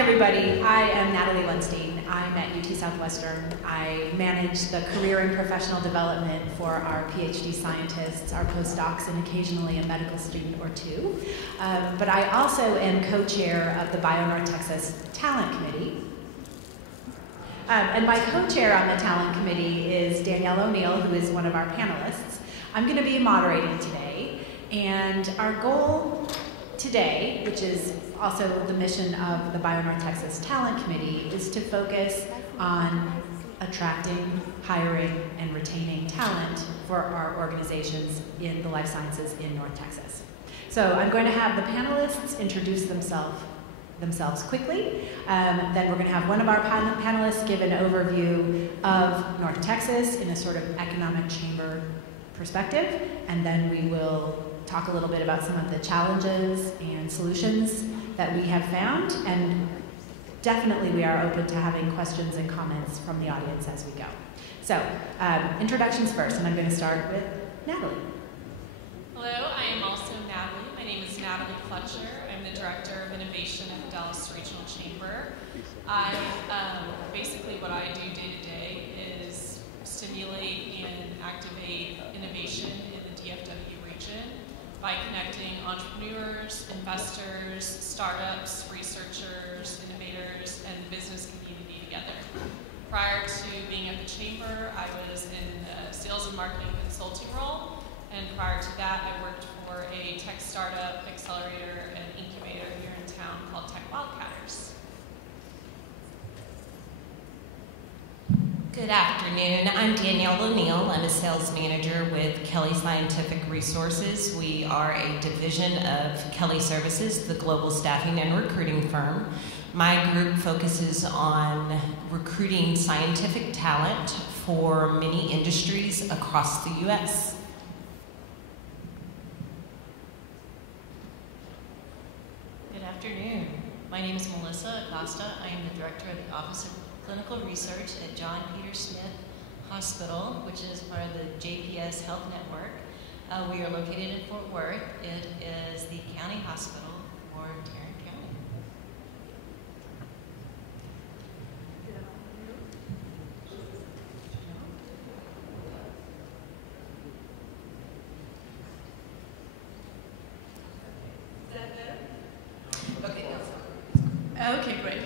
everybody. I am Natalie Lundstein. I'm at UT Southwestern. I manage the career and professional development for our PhD scientists, our postdocs, and occasionally a medical student or two. But I also am co-chair of the BioNorth Texas Talent Committee. And my co-chair on the Talent Committee is Danielle O'Neill, who is one of our panelists. I'm going to be moderating today, and our goal today, which is also the mission of the BioNorth Texas Talent Committee, is to focus on attracting, hiring, and retaining talent for our organizations in the life sciences in North Texas. So I'm going to have the panelists introduce themselves quickly. Then we're going to have one of our panelists give an overview of North Texas in a sort of economic chamber perspective, and then we will talk a little bit about some of the challenges and solutions that we have found, and definitely we are open to having questions and comments from the audience as we go. So, introductions first, and I'm going to start with Natalie. Hello, I am also Natalie. My name is Natalie Fletcher. I'm the Director of Innovation at the Dallas Regional Chamber. Basically what I do day to day is stimulate and activate innovation in the DFW region by connecting entrepreneurs, investors, startups, researchers, innovators, and the business community together. Prior to being at the Chamber, I was in a sales and marketing consulting role, and prior to that, I worked for a tech startup accelerator and incubator here in town called Tech Wildcatters. Good afternoon. I'm Danielle O'Neill. I'm a sales manager with Kelly Scientific Resources. We are a division of Kelly Services, the global staffing and recruiting firm. My group focuses on recruiting scientific talent for many industries across the U.S. Good afternoon. My name is Melissa Acosta. I am the director of the Office of Clinical Research at John Peter Smith Hospital, which is part of the JPS Health Network. We are located in Fort Worth. It is the county hospital for Tarrant County. Is that better? Okay. Okay, great.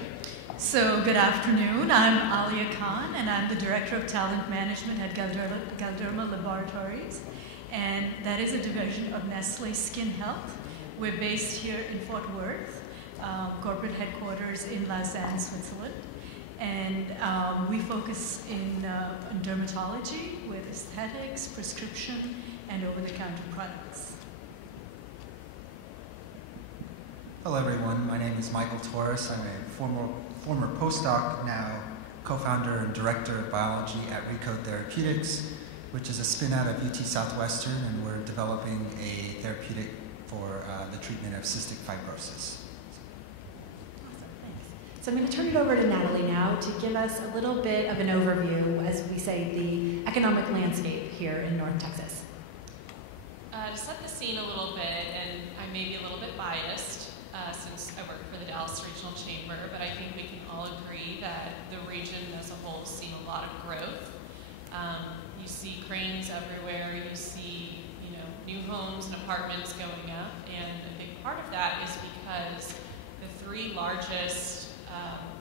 So, good afternoon. I'm Alia Khan, and I'm the Director of Talent Management at Galderma Laboratories, and that is a division of Nestle Skin Health. We're based here in Fort Worth, corporate headquarters in Lausanne, Switzerland, and we focus in dermatology with aesthetics, prescription, and over-the-counter products. Hello everyone, my name is Michael Torres. I'm a former postdoc, now co-founder and director of biology at Recode Therapeutics, which is a spin-out of UT Southwestern, and we're developing a therapeutic for the treatment of cystic fibrosis. Awesome, thanks. So I'm going to turn it over to Natalie now to give us a little bit of an overview, as we say, the economic landscape here in North Texas. To set the scene a little bit, and I may be a little bit biased, since I work for the Dallas Regional Chamber, but I think we can all agree that the region as a whole has seen a lot of growth. You see cranes everywhere, you see new homes and apartments going up, and a big part of that is because the three largest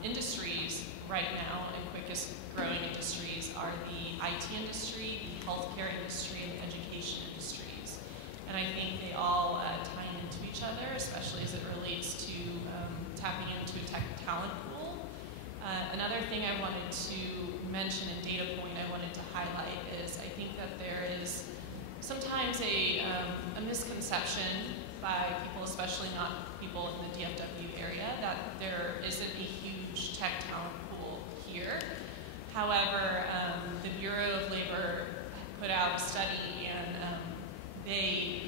industries right now and quickest growing industries are the IT industry, the healthcare industry, and the education industries. And I think they all tie into each other, especially as it relates to tapping into a tech talent pool. Another thing I wanted to mention, a data point I wanted to highlight, is I think that there is sometimes a misconception by people, especially not people in the DFW area, that there isn't a huge tech talent pool here. However, the Bureau of Labor put out a study, and they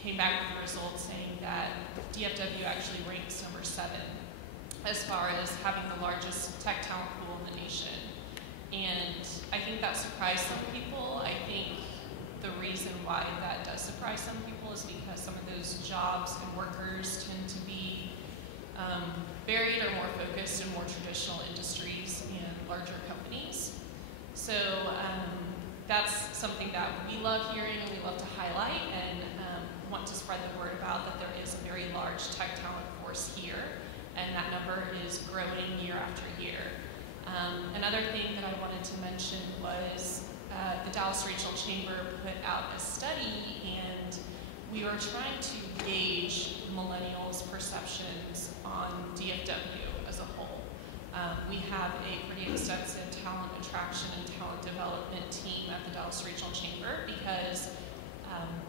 came back with the results saying that DFW actually ranks number 7 as far as having the largest tech talent pool in the nation. And I think that surprised some people. I think the reason why that does surprise some people is because some of those jobs and workers tend to be varied or more focused in more traditional industries and larger companies. So that's something that we love hearing and we love to highlight, and want to spread the word about, that there is a very large tech talent force here, and that number is growing year after year. Another thing that I wanted to mention was the Dallas Regional Chamber put out a study, and we were trying to gauge millennials' perceptions on DFW as a whole. We have a pretty extensive talent attraction and talent development team at the Dallas Regional Chamber because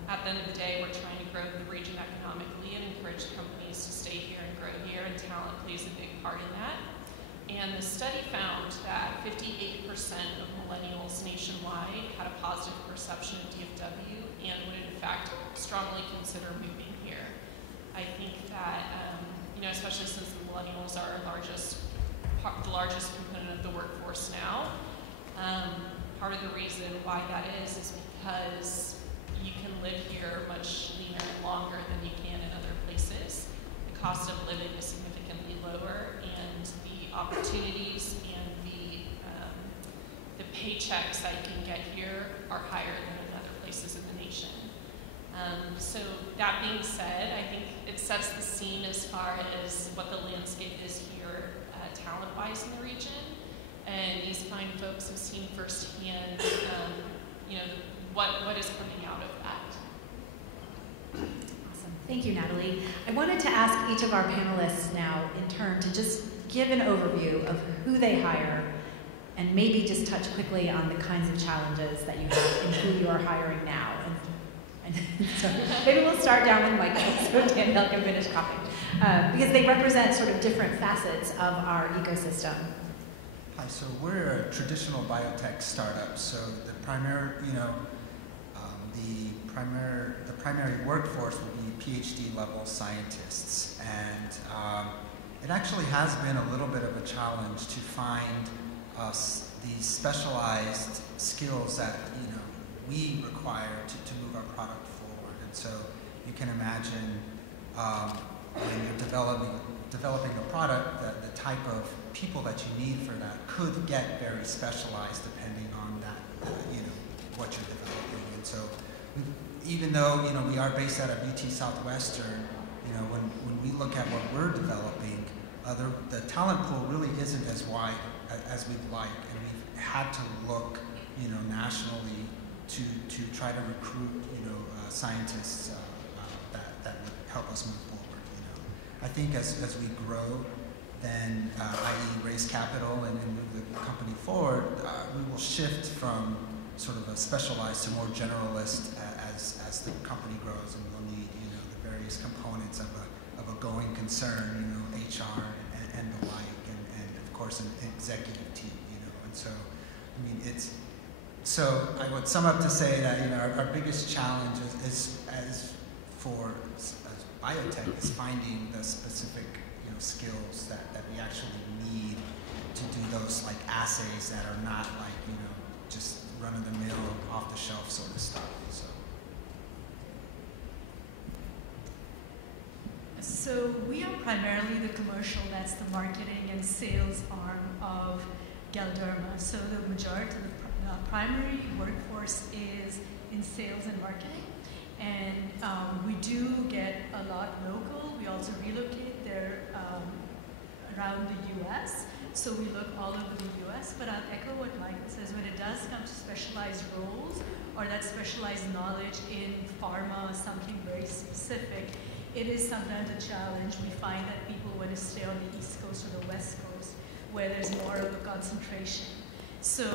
at the end of the day, we're trying to grow the region economically and encourage companies to stay here and grow here, and talent plays a big part in that. And the study found that 58% of millennials nationwide had a positive perception of DFW and would in fact strongly consider moving here. I think that, especially since the millennials are the largest component of the workforce now, part of the reason why that is because you can live here much leaner and longer than you can in other places. The cost of living is significantly lower, and the opportunities and the paychecks that you can get here are higher than in other places in the nation. So that being said, I think it sets the scene as far as what the landscape is here talent-wise in the region, and these fine folks have seen firsthand, what is coming out of that. Awesome. Thank you, Natalie. I wanted to ask each of our panelists now in turn to just give an overview of who they hire, and maybe just touch quickly on the kinds of challenges that you have and who you are hiring now. And so maybe we'll start down with Michael so Danielle can finish coughing. Because they represent sort of different facets of our ecosystem. Hi, so we're a traditional biotech startup. So the primary, the primary workforce will be PhD level scientists, and it actually has been a little bit of a challenge to find these specialized skills that we require to move our product forward. And so you can imagine when you're developing a product, the type of people that you need for that could get very specialized depending on that, what you're developing. And so even though we are based out of UT Southwestern, when we look at what we're developing, the talent pool really isn't as wide as we'd like, and we've had to look nationally to try to recruit scientists that would help us move forward. I think as we grow, then i.e. raise capital and move the company forward, we will shift from sort of a specialized to more generalist as the company grows, and we'll need the various components of a going concern, HR and the like, and of course an executive team, and so So I would sum up to say that our biggest challenge is as biotech is finding the specific skills that we actually need to do those like assays that are not like just run of the mill, off the shelf sort of stuff. So we are primarily the commercial, that's the marketing and sales arm of Galderma. So the majority of the primary workforce is in sales and marketing. And we do get a lot local. We also relocate there around the US. So we look all over the US, but I'll echo what Michael says. When it does come to specialized roles or that specialized knowledge in pharma, something very specific, it is sometimes a challenge. We find that people want to stay on the East Coast or the West Coast, where there's more of a concentration. So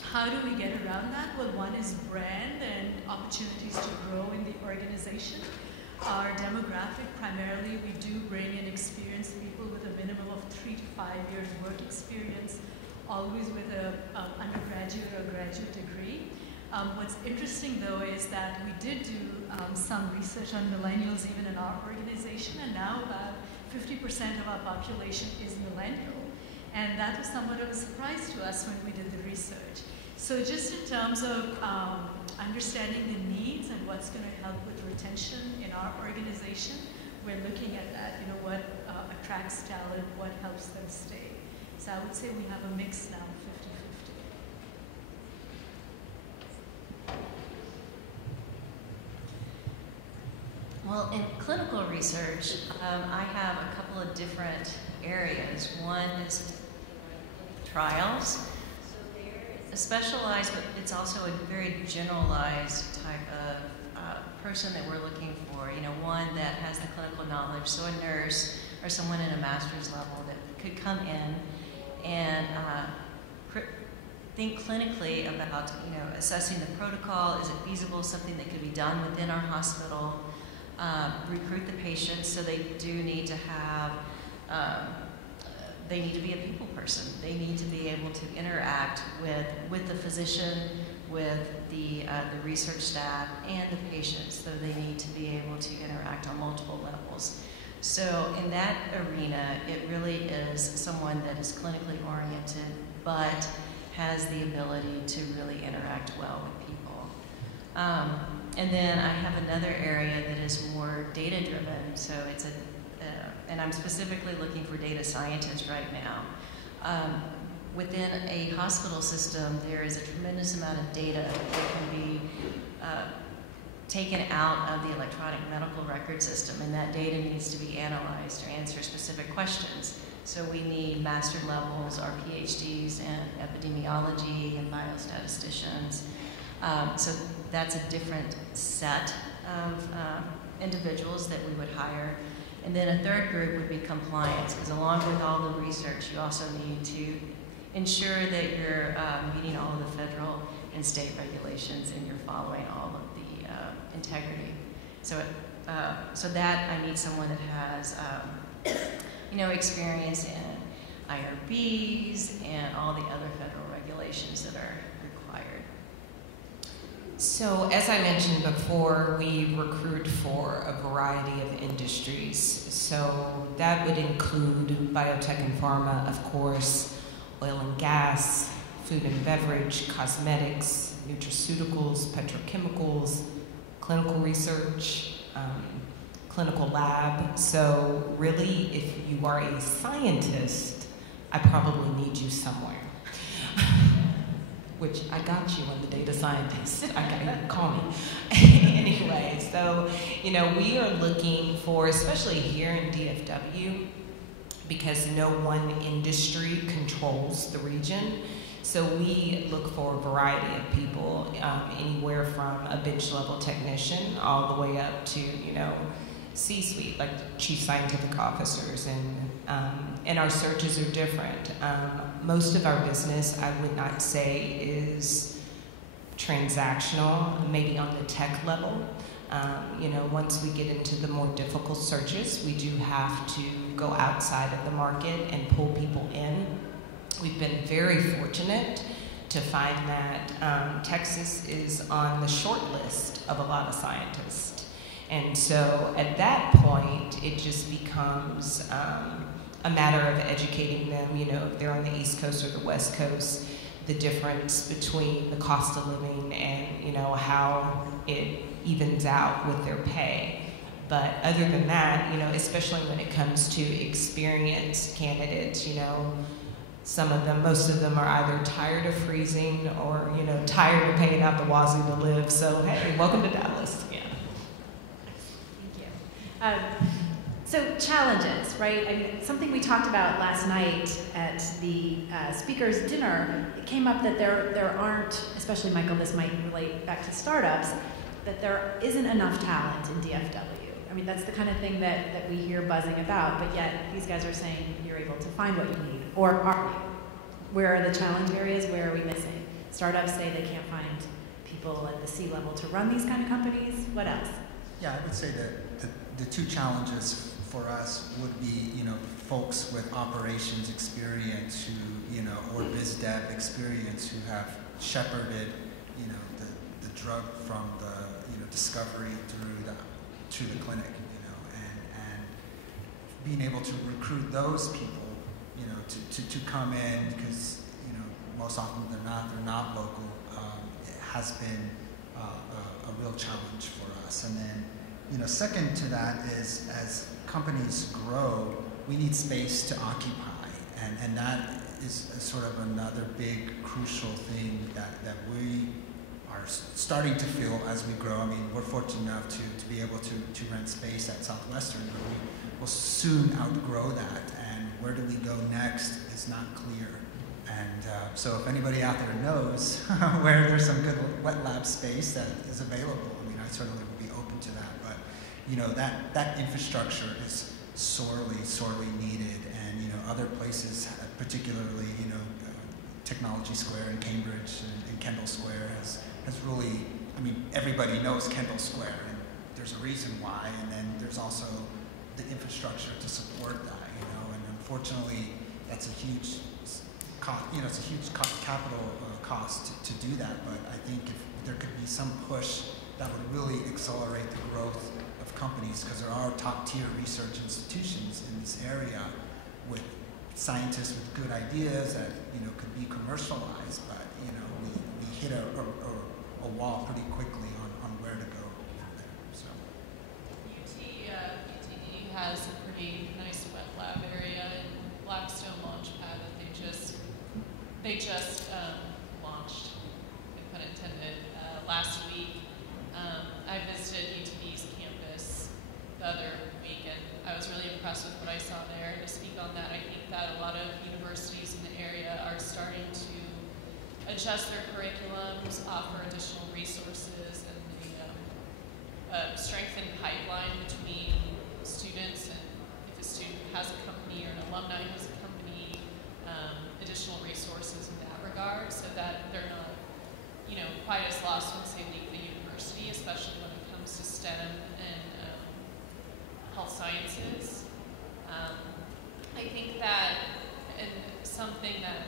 how do we get around that? Well, one is brand and opportunities to grow in the organization. Our demographic, primarily, we do bring in experienced people with a minimum of 3 to 5 years work experience, always with an undergraduate or graduate degree. What's interesting, though, is that we did do some research on millennials even in our organization, and now about 50% of our population is millennial. And that was somewhat of a surprise to us when we did the research. So just in terms of understanding the needs and what's going to help with retention in our organization, we're looking at that, what attracts talent, what helps them stay. So I would say we have a mix now, 50-50. Well, in clinical research, I have a couple of different areas. One is trials. So there is a specialized, but it's also a very generalized type of person that we're looking for. One that has the clinical knowledge, so a nurse or someone in a master's level that could come in and think clinically about, assessing the protocol. Is it feasible, something that could be done within our hospital? Recruit the patients, so they do need to have, they need to be a people person. They need to be able to interact with the physician, with the research staff, and the patients, so they need to be able to interact on multiple levels. So in that arena, it really is someone that is clinically oriented, but has the ability to really interact well with people. And then I have another area that is more data-driven, so it's and I'm specifically looking for data scientists right now. Within a hospital system, there is a tremendous amount of data that can be taken out of the electronic medical record system, and that data needs to be analyzed to answer specific questions. So we need master levels, our PhDs in epidemiology and biostatisticians. So that's a different set of individuals that we would hire. And then a third group would be compliance, because along with all the research, you also need to ensure that you're meeting all of the federal and state regulations and you're following all of the integrity. So, so that I need someone that has, experience in IRBs and all the other federal regulations that are required. So as I mentioned before, we recruit for a variety of industries. So that would include biotech and pharma, of course, oil and gas, food and beverage, cosmetics, nutraceuticals, petrochemicals, clinical research, clinical lab. So really, if you are a scientist, I probably need you somewhere. Which I got you on the data scientist. I got you, call me. Anyway, so, we are looking for, especially here in DFW, because no one industry controls the region. So we look for a variety of people, anywhere from a bench level technician all the way up to, C-suite, like chief scientific officers, and our searches are different. Most of our business, I would not say, is transactional, maybe on the tech level. Once we get into the more difficult searches, we do have to go outside of the market and pull people in. We've been very fortunate to find that Texas is on the short list of a lot of scientists. And so at that point, it just becomes a matter of educating them, if they're on the East Coast or the West Coast, the difference between the cost of living and, how it evens out with their pay. But other than that, especially when it comes to experienced candidates, most of them are either tired of freezing or, tired of paying out the wazoo to live. So, hey, welcome to Dallas. Yeah. Thank you. So challenges, right? I mean, something we talked about last night at the speakers' dinner, it came up that there aren't, especially Michael, this might relate back to startups, that there isn't enough talent in DFW. I mean, that's the kind of thing that we hear buzzing about, but yet these guys are saying you're able to find what you need, or are you? Where are the challenge areas? Where are we missing? Startups say they can't find people at the C-level to run these kind of companies. What else? Yeah, I would say that the two challenges for us would be, folks with operations experience who, or biz dev experience who have shepherded, the drug from the, discovery to the clinic, and being able to recruit those people, to come in, because, most often they're not local, it has been a real challenge for us. And then, second to that is as companies grow, we need space to occupy, and that is sort of another big crucial thing that we are starting to feel as we grow. I mean, we're fortunate enough to be able to rent space at Southwestern, but we will soon outgrow that, and where do we go next is not clear. And so if anybody out there knows where there's some good wet lab space that is available, I mean, I certainly would be open to that. But that infrastructure is sorely needed, and other places, particularly Technology Square in Cambridge and Kendall Square has really, I mean, everybody knows Kendall Square, and there's a reason why. And then there's also the infrastructure to support that, and unfortunately, that's a huge cost, it's a huge capital cost to do that. But I think if there could be some push that would really accelerate the growth of companies, because there are top-tier research institutions in this area with scientists with good ideas that could be commercialized, but we hit a wall pretty quickly on where to go there. So UTD has a pretty nice wet lab area in Blackstone Launchpad that they just launched, no pun intended, last week. I visited UTD's campus the other week, and I was really impressed with what I saw there. To speak on that, I think that a lot of universities in the area are starting to adjust their curriculums, offer additional resources, and the strengthened pipeline between students, and if a student has a company or an alumni has a company, additional resources in that regard, so that they're not quite as lost once they leave the university, especially when it comes to STEM and health sciences. I think that, and something that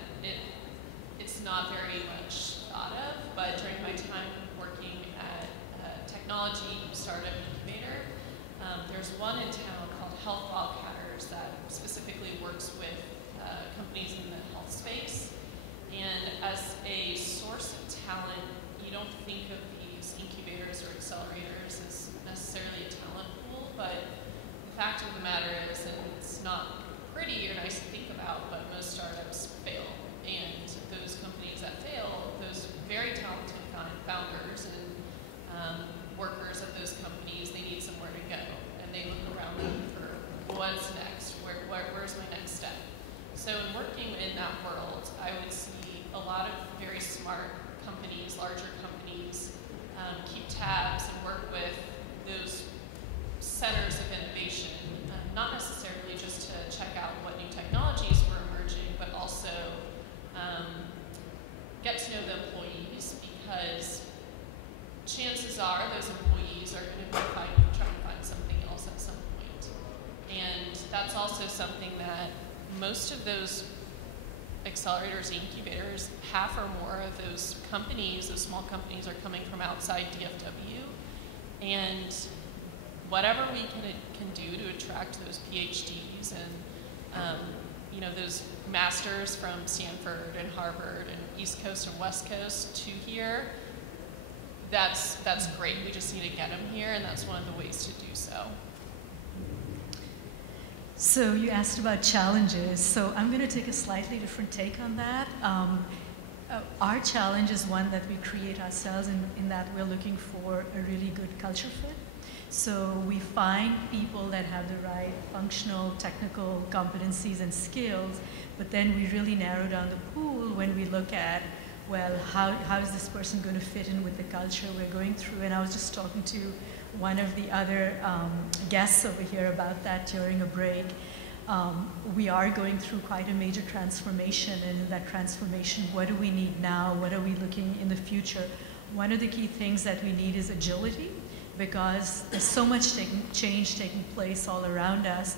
it's not very much thought of, but during my time working at a technology startup incubator, there's one in town called Health Wildcatters that specifically works with companies in the health space. And as a source of talent, you don't think of these incubators or accelerators as necessarily a talent pool, but the fact of the matter is, and it's not pretty or nice to think about, but most startups fail. And those companies that fail, those very talented founders and workers at those companies, they need somewhere to go. And they look around them for what's next, where's my next step. So in working in that world, I would see a lot of very smart companies, larger companies, keep tabs and work with those centers of innovation, not necessarily just to check out what new technologies were emerging, but also get to know the employees, because chances are those employees are going to be trying to find something else at some point. And that's also something that most of those accelerators, incubators, half or more of those companies, those small companies, are coming from outside DFW. And whatever we can do to attract those PhDs and those masters from Stanford and Harvard and East Coast and West Coast to here, that's great. We just need to get them here, and that's one of the ways to do so. So you asked about challenges. So I'm going to take a slightly different take on that. Our challenge is one that we create ourselves in that we're looking for a really good culture fit. So we find people that have the right functional, technical competencies and skills, but then we really narrow down the pool when we look at, well, how is this person going to fit in with the culture we're going through? And I was just talking to one of the other guests over here about that during a break. We are going through quite a major transformation, and in that transformation, what do we need now? What are we looking in the future? One of the key things that we need is agility, because there's so much change taking place all around us.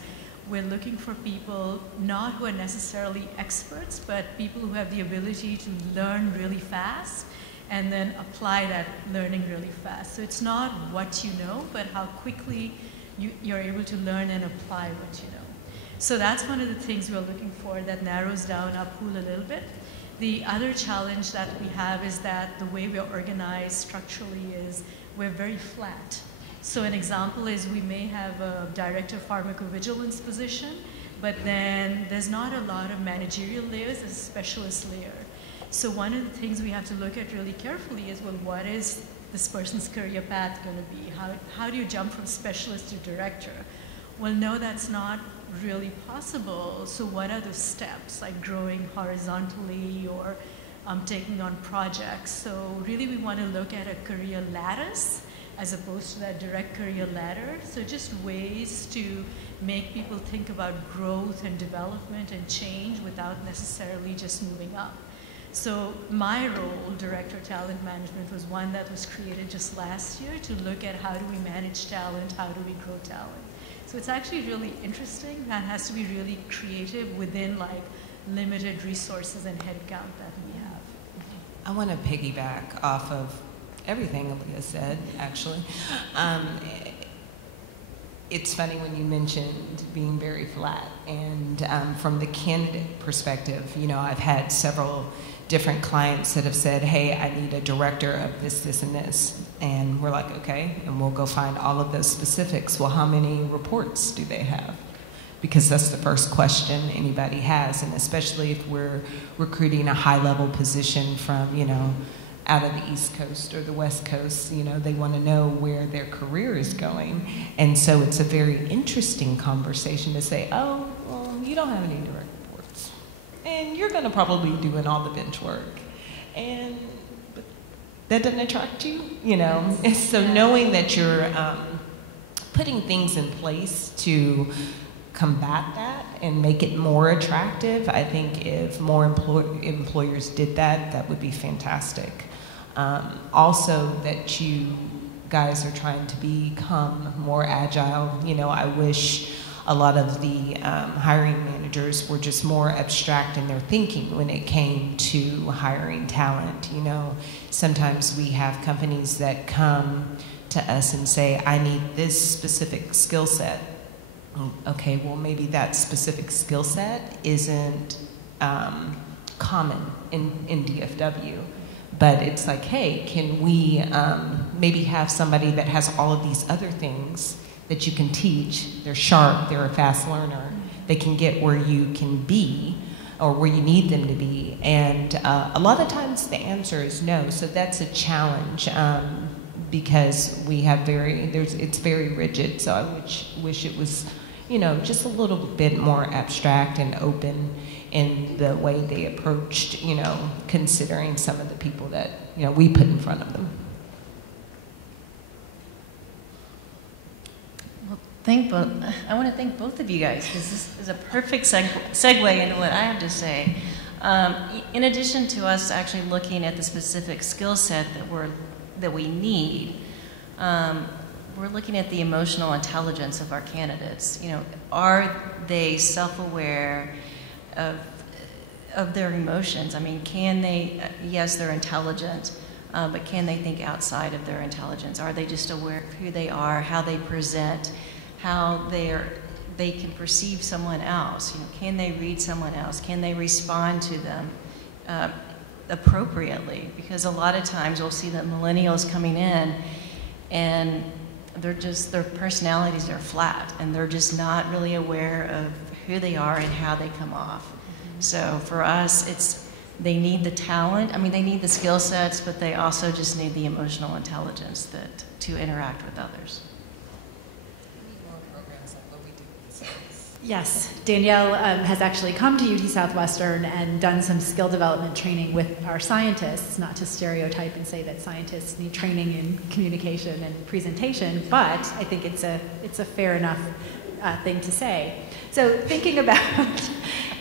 We're looking for people not who are necessarily experts, but people who have the ability to learn really fast and then apply that learning really fast. So it's not what you know, but how quickly you're able to learn and apply what you know. So that's one of the things we're looking for that narrows down our pool a little bit. The other challenge that we have is that the way we're organized structurally is we're very flat. So an example is we may have a director of pharmacovigilance position, but then there's not a lot of managerial layers, there's a specialist layer. So one of the things we have to look at really carefully is, well, what is this person's career path going to be? How do you jump from specialist to director? Well, no, that's not really possible. So what are the steps, like growing horizontally or taking on projects? So really we want to look at a career lattice as opposed to that direct career ladder. So just ways to make people think about growth and development and change without necessarily just moving up. So my role, Director of Talent Management, was one that was created just last year to look at how do we manage talent, how do we grow talent. So it's actually really interesting and has to be really creative within like limited resources and headcount that we have. I want to piggyback off of everything Aaliyah said, actually. It's funny when you mentioned being very flat, and from the candidate perspective, you know, I've had several different clients that have said, hey, I need a director of this, this, and this. And we're like, okay, and we'll go find all of those specifics. Well, how many reports do they have? Because that's the first question anybody has, and especially if we're recruiting a high-level position from, you know, out of the East Coast or the West Coast, you know, they want to know where their career is going. And so it's a very interesting conversation to say, oh, well, you don't have any direct reports. And you're going to probably be doing all the bench work. And that doesn't attract you, you know. Yes. So knowing that you're putting things in place to combat that and make it more attractive, I think if more employers did that, that would be fantastic. Also that you guys are trying to become more agile. You know, I wish a lot of the hiring managers were just more abstract in their thinking when it came to hiring talent. You know, sometimes we have companies that come to us and say, I need this specific skill set. Okay, well, maybe that specific skill set isn't common in DFW. But it's like, hey, can we maybe have somebody that has all of these other things that you can teach? They're sharp, they're a fast learner. They can get where you can be or where you need them to be. And a lot of times the answer is no. So that's a challenge because we have it's very rigid. So I wish it was, you know, just a little bit more abstract and open in the way they approached, you know, considering some of the people that, you know, we put in front of them. Well, I want to thank both of you guys, because this is a perfect segue into what I have to say. In addition to us actually looking at the specific skill set that we need, we're looking at the emotional intelligence of our candidates. You know, are they self-aware of their emotions? I mean, can they, yes, they're intelligent, but can they think outside of their intelligence? Are they just aware of who they are, how they present, how they can perceive someone else? You know, can they read someone else? Can they respond to them appropriately? Because a lot of times we'll see that millennials coming in and their personalities are flat, and they're just not really aware of who they are and how they come off. So for us, they need the talent. I mean, they need the skill sets, but they also just need the emotional intelligence to interact with others. Yes, Danielle has actually come to UT Southwestern and done some skill development training with our scientists, not to stereotype and say that scientists need training in communication and presentation, but I think it's a fair enough thing to say. So thinking about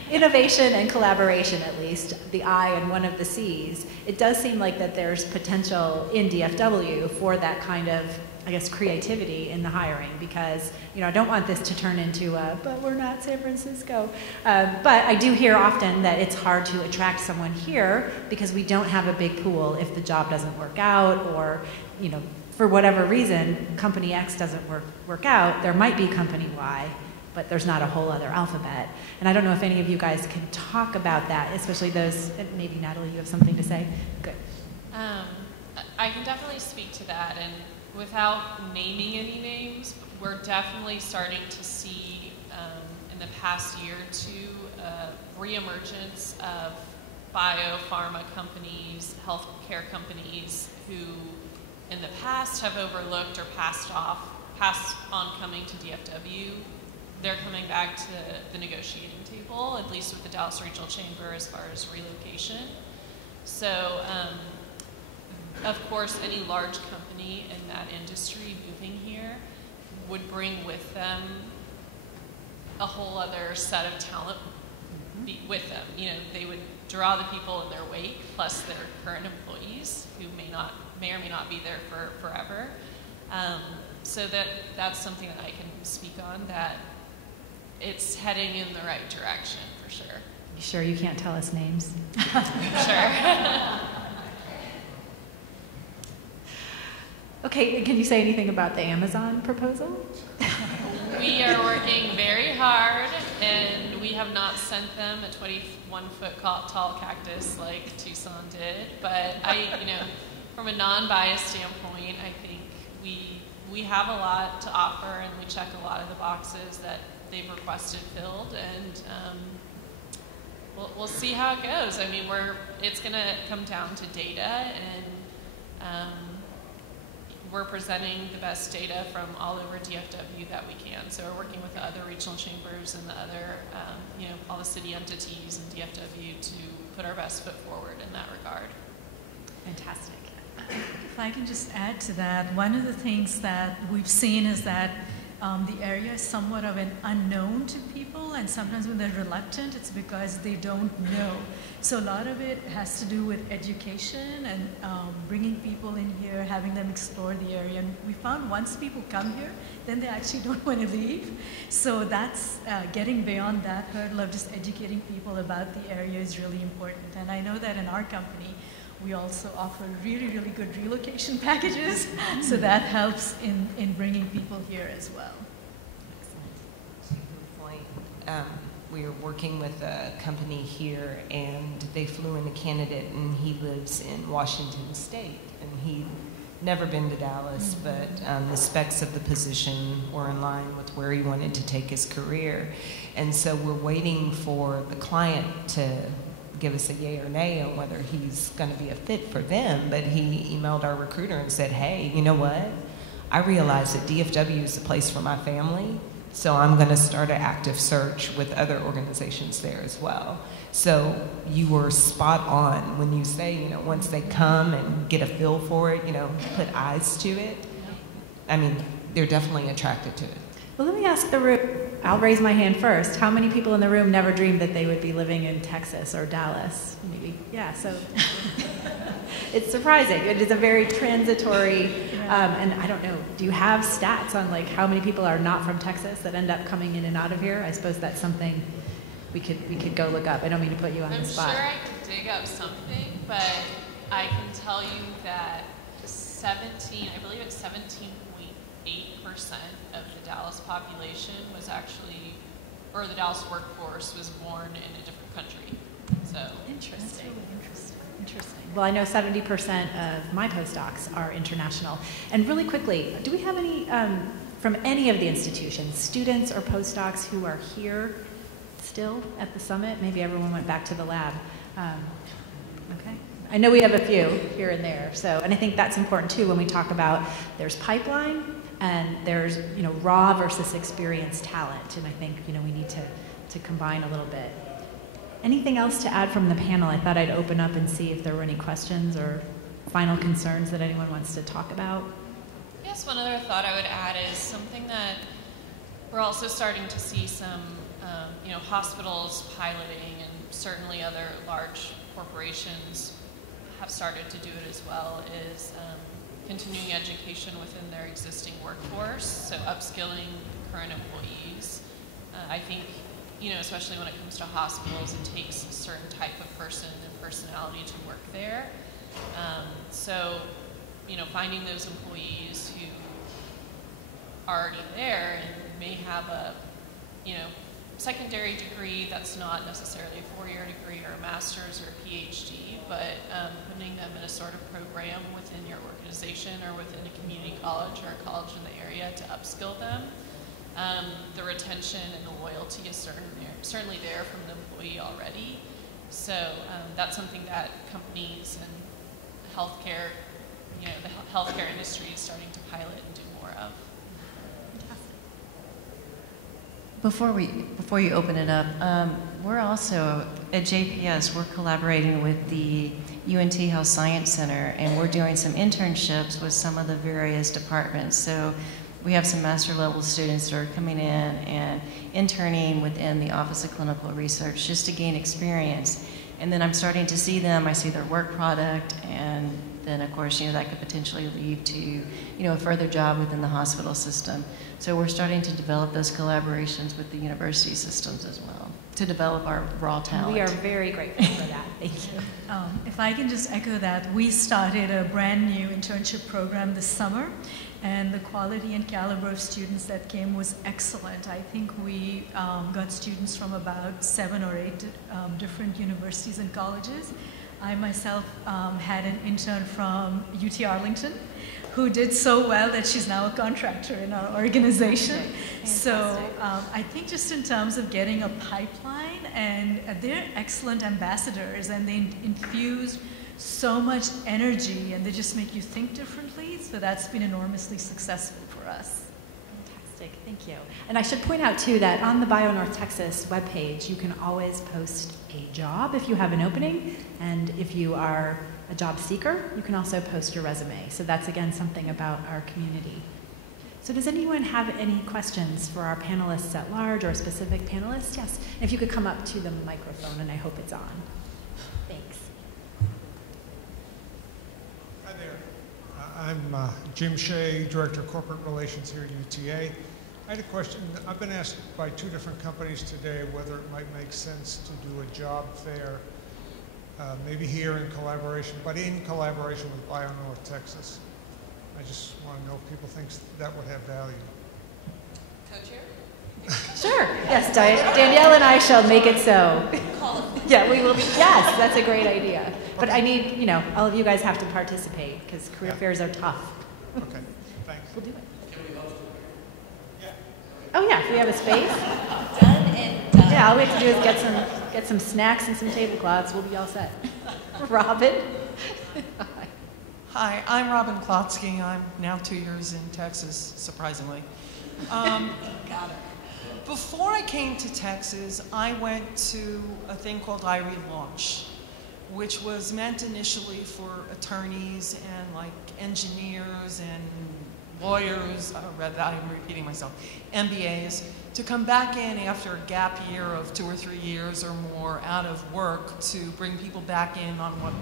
innovation and collaboration, at least, the I and one of the C's, it does seem like that there's potential in DFW for that kind of, I guess, creativity in the hiring, because, you know, I don't want this to turn into a, but we're not San Francisco. But I do hear often that it's hard to attract someone here because we don't have a big pool if the job doesn't work out, or, you know, for whatever reason, company X doesn't work out. There might be company Y, but there's not a whole other alphabet. And I don't know if any of you guys can talk about that, especially those, maybe Natalie, you have something to say? Good. I can definitely speak to that, and without naming any names, we're definitely starting to see in the past year or two reemergence of biopharma companies, healthcare companies who in the past have overlooked or passed on coming to DFW. They're coming back to the negotiating table, at least with the Dallas Regional Chamber as far as relocation. So, of course, any large company in that industry moving here would bring with them a whole other set of talent with them. You know, they would draw the people in their wake, plus their current employees who may or may not be there for forever. So that's something that I can speak on, that it's heading in the right direction for sure. You sure you can't tell us names? Sure. Okay, can you say anything about the Amazon proposal? We are working very hard, and we have not sent them a 21-foot tall cactus like Tucson did. But from a non-biased standpoint, I think we have a lot to offer, and we check a lot of the boxes that they've requested filled, and we'll see how it goes. I mean, it's going to come down to data, and we're presenting the best data from all over DFW that we can. So we're working with the other regional chambers and the other, all the city entities in DFW to put our best foot forward in that regard. Fantastic. If I can just add to that, one of the things that we've seen is that the area is somewhat of an unknown to people, and sometimes when they're reluctant, it's because they don't know. So a lot of it has to do with education and bringing people in here, having them explore the area. And we found once people come here, then they actually don't want to leave. So that's getting beyond that hurdle of just educating people about the area is really important. And I know that in our company, we also offer really, really good relocation packages, so that helps in bringing people here as well. Excellent. To your point, we are working with a company here, and they flew in a candidate, and he lives in Washington State, and he'd never been to Dallas, but the specs of the position were in line with where he wanted to take his career. And so we're waiting for the client to give us a yay or nay on whether he's going to be a fit for them, but he emailed our recruiter and said, hey, you know what? I realize that DFW is a place for my family, so I'm going to start an active search with other organizations there as well. So you were spot on when you say, once they come and get a feel for it, put eyes to it. I mean, they're definitely attracted to it. Well, let me ask the room. I'll raise my hand first. How many people in the room never dreamed that they would be living in Texas or Dallas? Maybe, yeah, so it's surprising. It is a very transitory, and I don't know, do you have stats on like how many people are not from Texas that end up coming in and out of here? I suppose that's something we could go look up. I don't mean to put you on the spot. I'm sure I could dig up something, but I can tell you that I believe it's 17.8% of the Dallas population was actually, or the Dallas workforce was born in a different country. So interesting. That's really interesting. Well, I know 70% of my postdocs are international. And really quickly, do we have any, from any of the institutions, students or postdocs who are here still at the summit? Maybe everyone went back to the lab. Okay. I know we have a few here and there. So, and I think that's important too when we talk about there's pipeline and there's, raw versus experienced talent. And I think, we need to combine a little bit. Anything else to add from the panel? I thought I'd open up and see if there were any questions or final concerns that anyone wants to talk about. Yes, one other thought I would add is something that we're also starting to see some, hospitals piloting, and certainly other large corporations have started to do it as well, is continuing education within their existing workforce, so upskilling current employees. I think, especially when it comes to hospitals, it takes a certain type of person and personality to work there. So, finding those employees who are already there and may have a, secondary degree that's not necessarily a 4-year degree or a master's or a PhD, but putting them in a sort of program within your organization or within a community college or a college in the area to upskill them. The retention and the loyalty is certainly there from the employee already. So that's something that companies and healthcare, the healthcare industry is starting to pilot and do more of. Before you open it up, we're also, at JPS, we're collaborating with the UNT Health Science Center, and we're doing some internships with some of the various departments. So we have some master level students that are coming in and interning within the Office of Clinical Research just to gain experience. And then I'm starting to see them, I see their work product, and then of course, that could potentially lead to, a further job within the hospital system. So we're starting to develop those collaborations with the university systems as well to develop our raw talent. We are very grateful for that. Thank you. If I can just echo that, we started a brand new internship program this summer, and the quality and caliber of students that came was excellent. I think we got students from about 7 or 8 different universities and colleges. I myself had an intern from UT Arlington who did so well that she's now a contractor in our organization. So I think just in terms of getting a pipeline, and they're excellent ambassadors, and they infuse so much energy, and they just make you think differently. So that's been enormously successful for us. Fantastic, thank you. And I should point out too that on the Bio North Texas webpage, you can always post a job if you have an opening, and if you are a job seeker, you can also post your resume. So that's again something about our community. So does anyone have any questions for our panelists at large or specific panelists? Yes, and if you could come up to the microphone, and I hope it's on. Thanks. Hi there. I'm Jim Shea, Director of Corporate Relations here at UTA. I had a question. I've been asked by 2 different companies today whether it might make sense to do a job fair, maybe here in collaboration, but in collaboration with Bio North Texas. I just want to know if people think that would have value. Co-chair? Sure. Yes, Danielle and I shall make it so. Yeah, we will be. Yes, that's a great idea. But I need, all of you guys have to participate because career fairs are tough. Okay, thanks. We'll do it. Can we host it? Yeah. Oh yeah, if we have a space. Done and done. Yeah, all we have to do is get some snacks and some tablecloths. We'll be all set. Robin. Hi, I'm Robin Klotsky. I'm now 2 years in Texas, surprisingly. Got it. Before I came to Texas, I went to a thing called iRelaunch, which was meant initially for attorneys and like engineers and lawyers, I'm repeating myself, MBAs, to come back in after a gap year of 2 or 3 years or more out of work to bring people back in on what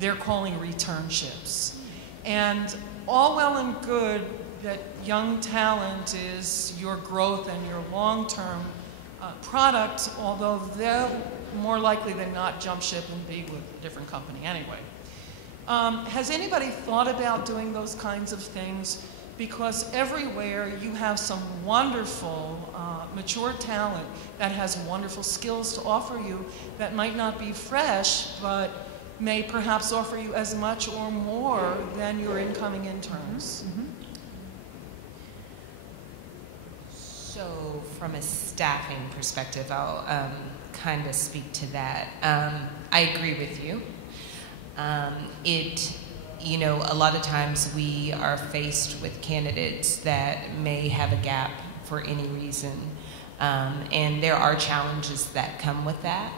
they're calling returnships. And all well and good that young talent is your growth and your long-term product, although they're more likely than not jump ship and be with a different company anyway. Has anybody thought about doing those kinds of things? Because everywhere you have some wonderful, mature talent that has wonderful skills to offer you that might not be fresh, but may perhaps offer you as much or more than your incoming interns. Mm-hmm. So from a staffing perspective, I'll kind of speak to that. I agree with you. A lot of times we are faced with candidates that may have a gap for any reason. And there are challenges that come with that.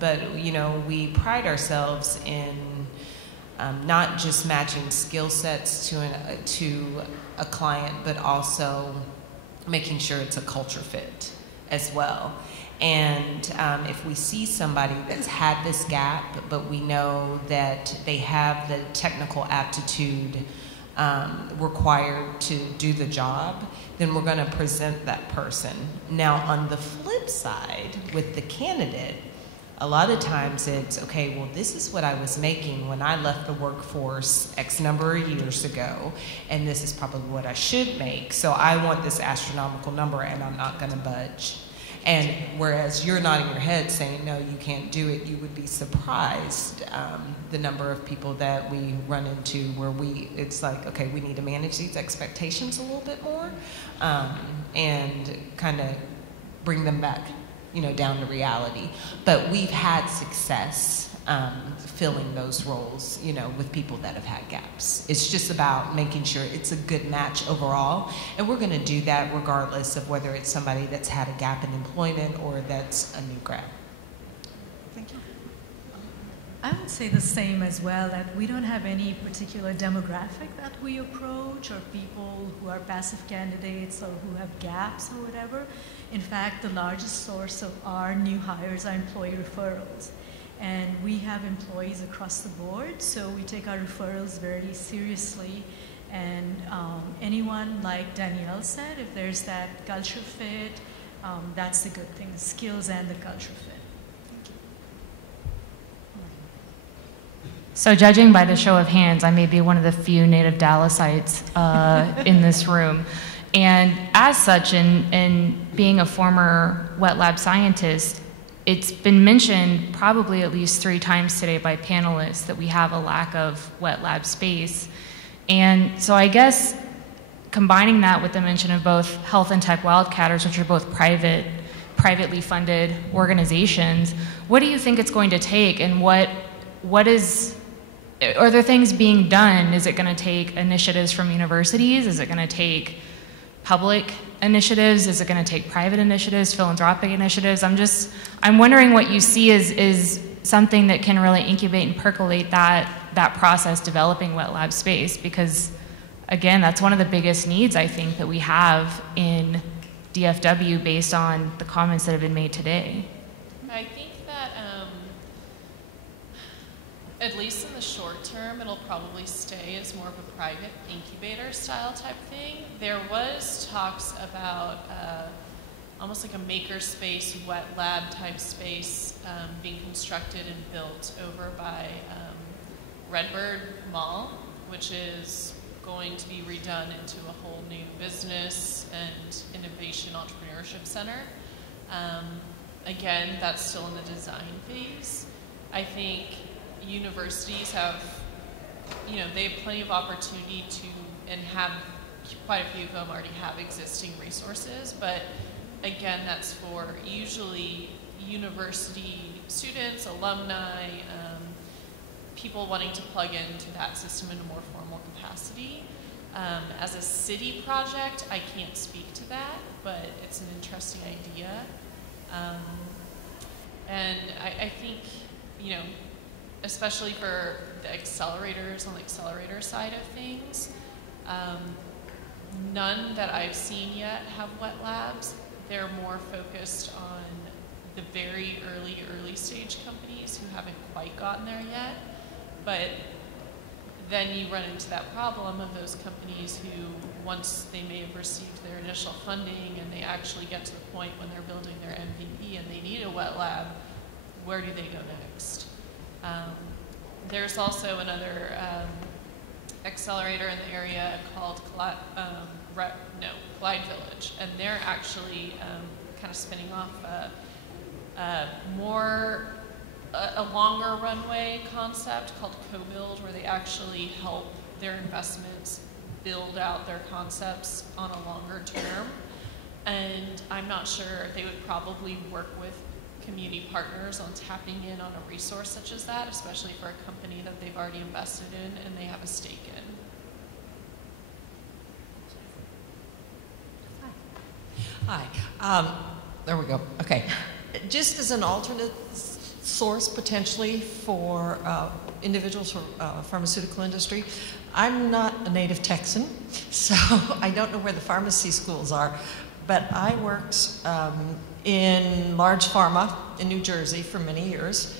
But we pride ourselves in not just matching skill sets to a client, but also making sure it's a culture fit as well. And if we see somebody that's had this gap, but we know that they have the technical aptitude required to do the job, then we're going to present that person. Now, on the flip side, with the candidate, a lot of times it's, okay, well, this is what I was making when I left the workforce X number of years ago, and this is probably what I should make, so I want this astronomical number, and I'm not going to budge. And whereas you're nodding your head saying, no, you can't do it, you would be surprised the number of people that we run into where it's like, okay, we need to manage these expectations a little bit more and kind of bring them back, down to reality. But we've had success filling those roles, with people that have had gaps. It's just about making sure it's a good match overall, and we're going to do that regardless of whether it's somebody that's had a gap in employment or that's a new grad. Thank you. I would say the same as well, that we don't have any particular demographic that we approach, or people who are passive candidates or who have gaps or whatever. In fact, the largest source of our new hires are employee referrals. And we have employees across the board, so we take our referrals very seriously. And anyone, like Danielle said, if there's that culture fit, that's the good thing, the skills and the culture fit. Thank you. So judging by the show of hands, I may be one of the few native Dallasites in this room. And as such, in being a former wet lab scientist, it's been mentioned probably at least 3 times today by panelists that we have a lack of wet lab space. And so I guess combining that with the mention of both Health and Tech Wildcatters, which are both privately funded organizations, what do you think it's going to take, and are there things being done? Is it going to take initiatives from universities? Is it going to take public initiatives? Is it going to take private initiatives, philanthropic initiatives? I'm wondering what you see is something that can really incubate and percolate that process, developing wet lab space, because again, that's one of the biggest needs I think that we have in DFW based on the comments that have been made today. I think that at least in the short term, it'll probably stay as more of a private incubator style type thing. There was talks about almost like a makerspace, wet lab type space being constructed and built over by Redbird Mall, which is going to be redone into a whole new business and innovation entrepreneurship center. Again, that's still in the design phase. I think universities have, they have plenty of opportunity to, and have quite a few of them already have existing resources, but again, that's for usually university students, alumni, people wanting to plug into that system in a more formal capacity. As a city project, I can't speak to that, but it's an interesting idea. And I think, especially for the accelerators on the accelerator side of things, none that I've seen yet have wet labs. They're more focused on the very early stage companies who haven't quite gotten there yet. But then you run into that problem of those companies who, once they may have received their initial funding and they actually get to the point when they're building their MVP and they need a wet lab, where do they go next? There's also another accelerator in the area called Glide Village, and they're actually kind of spinning off a longer runway concept called co-build, where they actually help their investments build out their concepts on a longer term. And I'm not sure, they would probably work with community partners on tapping in on a resource such as that, especially for a company that they've already invested in and they have a stake in. Hi. There we go. Okay. Just as an alternate source potentially for individuals from pharmaceutical industry, I'm not a native Texan, so I don't know where the pharmacy schools are, but I worked in large pharma in New Jersey for many years,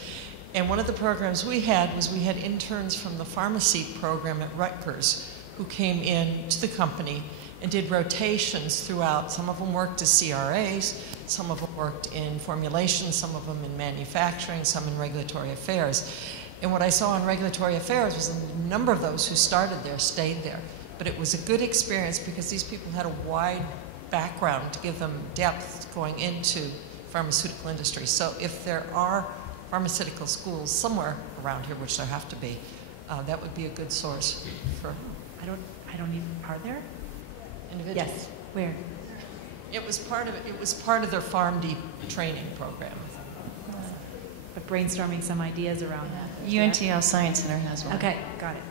and one of the programs we had was we had interns from the pharmacy program at Rutgers who came in to the company and did rotations throughout. Some of them worked as CRAs, some of them worked in formulation, some of them in manufacturing, some in regulatory affairs. And what I saw in regulatory affairs was a number of those who started there stayed there. But it was a good experience because these people had a wide background to give them depth going into pharmaceutical industry. So if there are pharmaceutical schools somewhere around here, which there have to be, that would be a good source for. I don't even, are there? Individuals. Yes, where? It was part of their PharmD training program. But brainstorming some ideas around that. UNT Health Science Center has one. Okay, got it.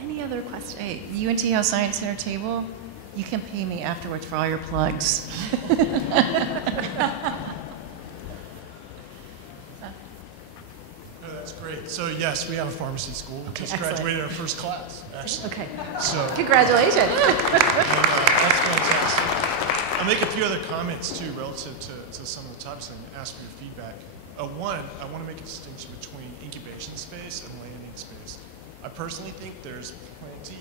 Any other questions? Hey, the UNT Health Science Center table, you can pay me afterwards for all your plugs. No, that's great. So yes, we have a pharmacy school. We just excellent. graduated our first class, actually. Okay. So Congratulations. that's fantastic. I'll make a few other comments too relative to some of the topics and ask for your feedback. One, I want to make a distinction between incubation space and landing space. I personally think there's plenty,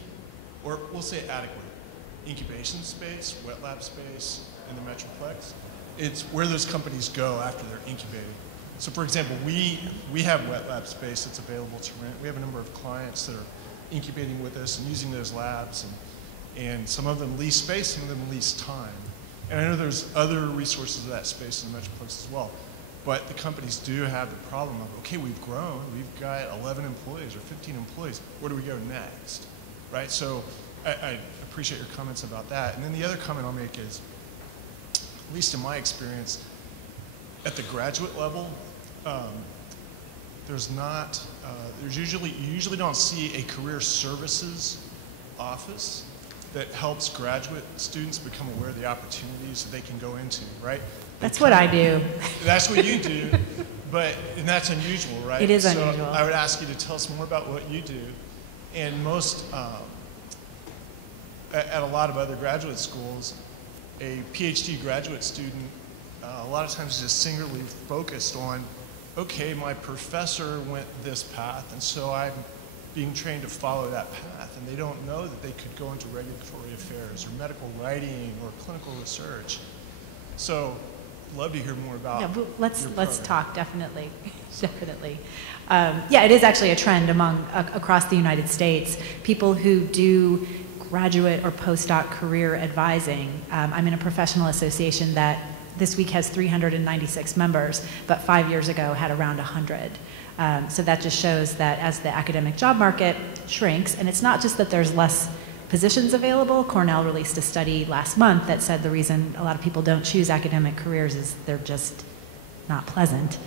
or we'll say adequate, incubation space, wet lab space in the Metroplex. It's where those companies go after they're incubating. So for example, we have wet lab space that's available to rent. We have a number of clients that are incubating with us and using those labs, and some of them lease space, some of them lease time. And I know there's other resources of that space in the Metroplex as well. But the companies do have the problem of, okay, we've grown, we've got 11 employees or 15 employees, where do we go next, right? So I appreciate your comments about that. And then the other comment I'll make is, at least in my experience, at the graduate level, you usually don't see a career services office that helps graduate students become aware of the opportunities that they can go into, right? That's what I do. That's what you do, and that's unusual, right? It is so unusual. I would ask you to tell us more about what you do. And most, at a lot of other graduate schools, a PhD graduate student a lot of times is just singularly focused on, okay, my professor went this path, and so I'm being trained to follow that path, and they don't know that they could go into regulatory affairs or medical writing or clinical research. So love to hear more about. Yeah, let's talk, definitely, definitely. Yeah, it is actually a trend across the United States. People who do graduate or postdoc career advising. I'm in a professional association that this week has 396 members, but 5 years ago had around 100. So that just shows that as the academic job market shrinks, and it's not just that there's less positions available. Cornell released a study last month that said the reason a lot of people don't choose academic careers is they're just not pleasant.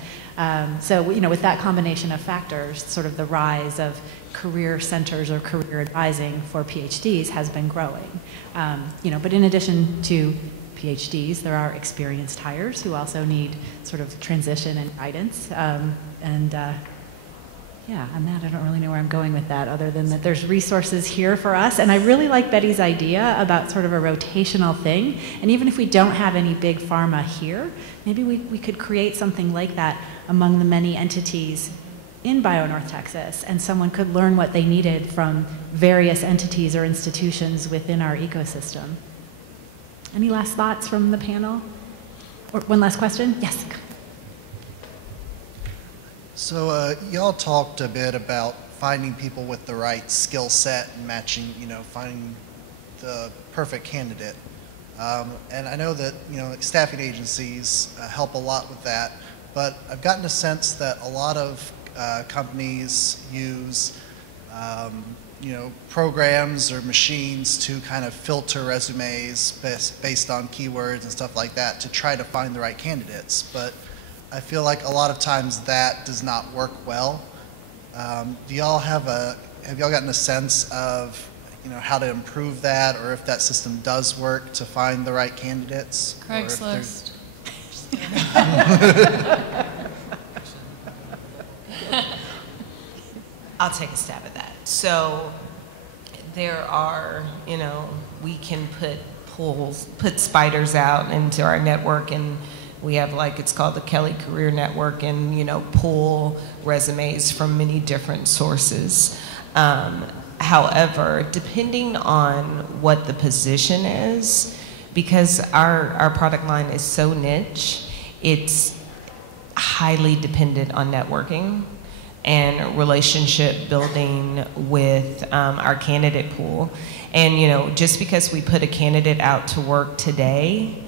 So with that combination of factors, sort of the rise of career centers or career advising for PhDs has been growing. But in addition to PhDs, there are experienced hires who also need sort of transition and guidance. Yeah, on that, I don't really know where I'm going with that, other than that there's resources here for us. And I really like Betty's idea about sort of a rotational thing. And even if we don't have any big pharma here, maybe we could create something like that among the many entities in BioNorth Texas, and someone could learn what they needed from various entities or institutions within our ecosystem. Any last thoughts from the panel? Or one last question? Yes. So y'all talked a bit about finding people with the right skill set and matching, finding the perfect candidate. And I know that, staffing agencies help a lot with that, but I've gotten a sense that a lot of companies use, programs or machines to kind of filter resumes based on keywords and stuff like that to try to find the right candidates. But I feel like a lot of times that does not work well. Have y'all gotten a sense of, how to improve that, or if that system does work to find the right candidates? Craigslist. I'll take a stab at that. So there are, we can put spiders out into our network, and we have it's called the Kelly Career Network, and pull resumes from many different sources. However, depending on what the position is, because our product line is so niche, it's highly dependent on networking. and relationship building with our candidate pool. And, you know, just because we put a candidate out to work today,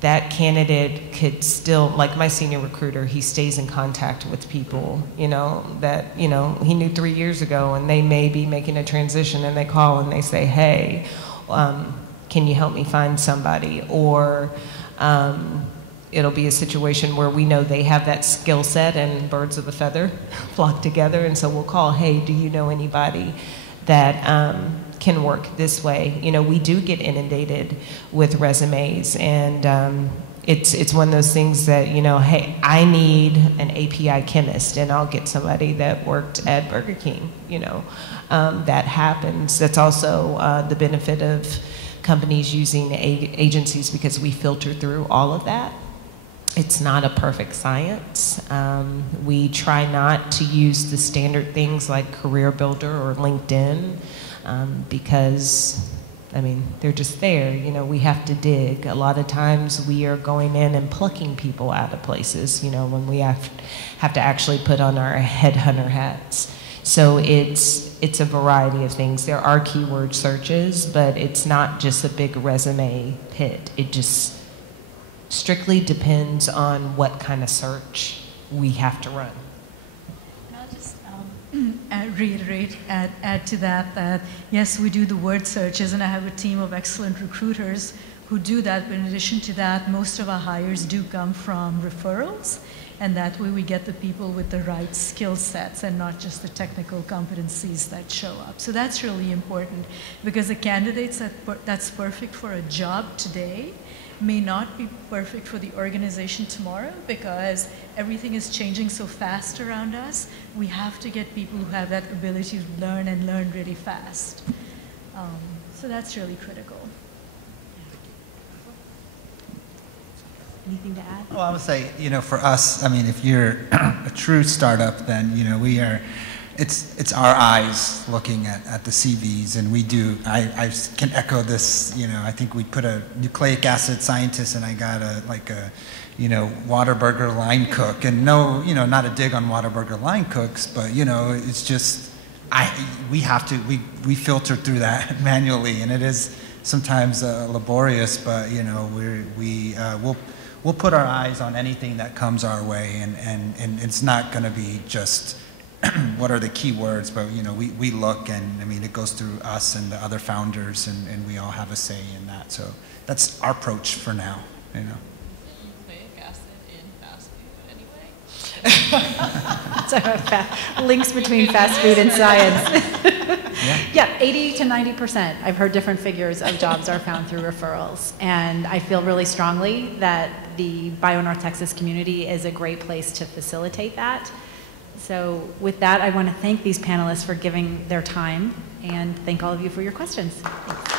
that candidate could still, like my senior recruiter, he stays in contact with people, you know, that, you know, he knew 3 years ago, and they may be making a transition, and they call and they say, hey, can you help me find somebody? Or it'll be a situation where we know they have that skill set, and birds of a feather flock together, and so we'll call, hey, do you know anybody that can work this way? You know, we do get inundated with resumes, and it's one of those things that, you know, hey, I need an API chemist, and I'll get somebody that worked at Burger King, you know. That happens. That's also the benefit of companies using agencies, because we filter through all of that. It's not a perfect science. We try not to use the standard things like Career Builder or LinkedIn, because, I mean, they're just there. You know, we have to dig. A lot of times we are going in and plucking people out of places, you know, when we have to actually put on our headhunter hats. So it's a variety of things. There are keyword searches, but it's not just a big resume pit. It just strictly depends on what kind of search we have to run. I'll just reiterate, add to that, yes, we do the word searches, and I have a team of excellent recruiters who do that, but in addition to that, most of our hires do come from referrals, and that way we get the people with the right skill sets and not just the technical competencies that show up. So that's really important, because the candidates that's perfect for a job today may not be perfect for the organization tomorrow, because everything is changing so fast around us. We have to get people who have that ability to learn and learn really fast. So that's really critical. Anything to add? Well, I would say, you know, for us, I mean, if you're a true startup, then, you know, we are, it's our eyes looking at the CVs, and we do, I can echo this, you know, I think we put a nucleic acid scientist, and I got you know, Whataburger line cook, and no, you know, not a dig on Whataburger line cooks, but, you know, it's just, we have to, we filter through that manually, and it is sometimes laborious, but, you know, we'll put our eyes on anything that comes our way, and it's not going to be just what are the key words, but, you know, we look, and I mean, it goes through us and the other founders, and we all have a say in that. So that's our approach for now, you know. Nucleic acid in fast food anyway? So links between fast food and science. Yeah, 80 to 90%. I've heard different figures of jobs are found through referrals. And I feel really strongly that the BioNorth Texas community is a great place to facilitate that. So with that, I want to thank these panelists for giving their time, and thank all of you for your questions. Thanks.